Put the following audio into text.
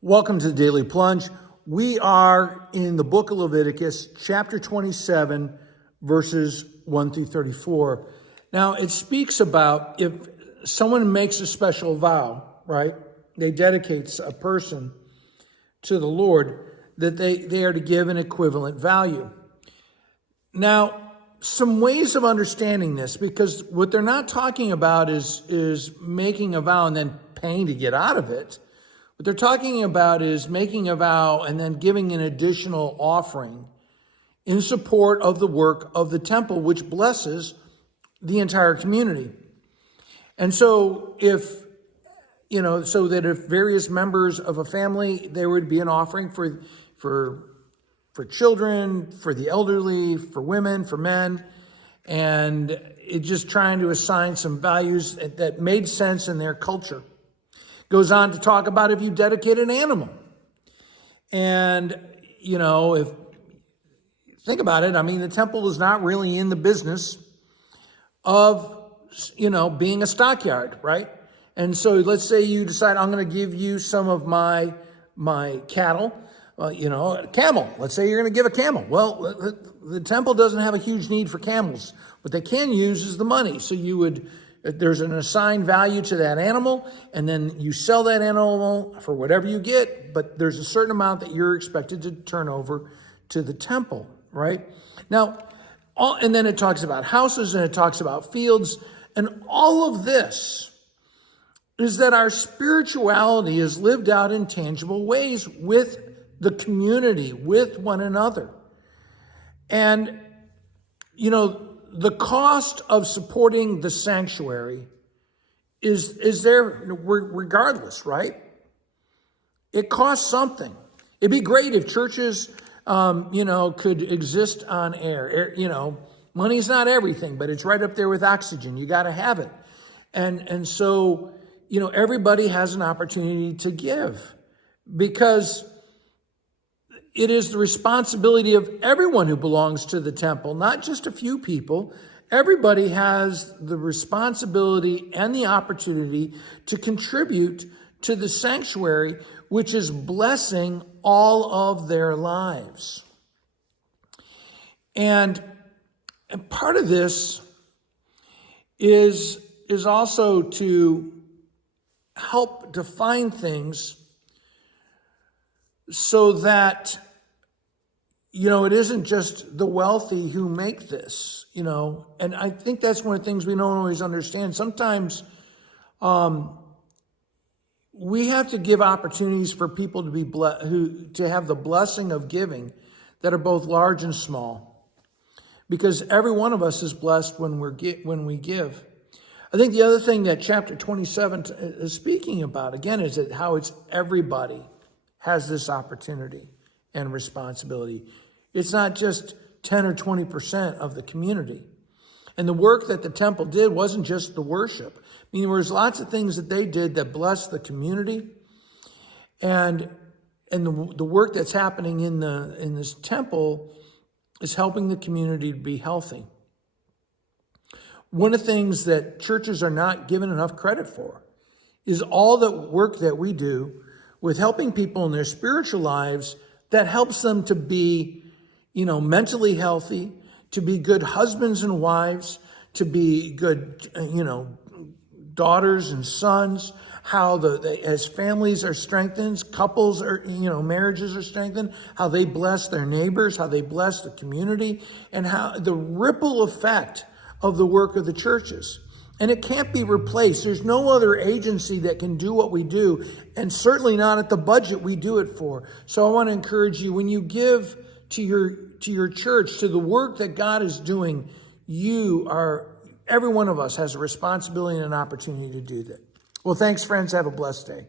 Welcome to the Daily Plunge. We are in the book of Leviticus, chapter 27, verses 1 through 34. Now, it speaks about if someone makes a special vow, right? They dedicate a person to the Lord, that they are to give an equivalent value. Now, some ways of understanding this, because what they're not talking about is making a vow and then paying to get out of it. What they're talking about is making a vow and then giving an additional offering in support of the work of the temple, which blesses the entire community. And so if various members of a family, there would be an offering for children, for the elderly, for women, for men, and it just trying to assign some values that made sense in their culture. Goes on to talk about if you dedicate an animal. And, if think about it, the temple is not really in the business of, being a stockyard, right? And so let's say you decide, I'm going to give you some of my cattle, a camel. Let's say you're going to give a camel. Well, the temple doesn't have a huge need for camels. What they can use is the money. So there's an assigned value to that animal, and then you sell that animal for whatever you get, but there's a certain amount that you're expected to turn over to the temple, right? Now, and then it talks about houses, and it talks about fields, and all of this is that our spirituality is lived out in tangible ways with the community, with one another. And, the cost of supporting the sanctuary is there regardless, right? It costs something. It'd be great if churches, could exist on air. Money's not everything, but it's right up there with oxygen. You got to have it. And so, everybody has an opportunity to give, because it is the responsibility of everyone who belongs to the temple, not just a few people. Everybody has the responsibility and the opportunity to contribute to the sanctuary, which is blessing all of their lives. And part of this is also to help define things so that it isn't just the wealthy who make this, and I think that's one of the things we don't always understand. Sometimes we have to give opportunities for people to be to have the blessing of giving that are both large and small, because every one of us is blessed when we give. I think the other thing that chapter 27 is speaking about, again, is that how it's everybody has this opportunity and responsibility. It's not just 10 or 20% of the community. And the work that the temple did wasn't just the worship. There was lots of things that they did that blessed the community. And the work that's happening in this temple is helping the community to be healthy. One of the things that churches are not given enough credit for is all the work that we do with helping people in their spiritual lives that helps them to be, mentally healthy, to be good husbands and wives, to be good, daughters and sons, how as families are strengthened, couples are, marriages are strengthened, how they bless their neighbors, how they bless the community, and how the ripple effect of the work of the churches. And it can't be replaced. There's no other agency that can do what we do, and certainly not at the budget we do it for. So I want to encourage you, when you give to your church, to the work that God is doing, every one of us has a responsibility and an opportunity to do that. Well, thanks, friends. Have a blessed day.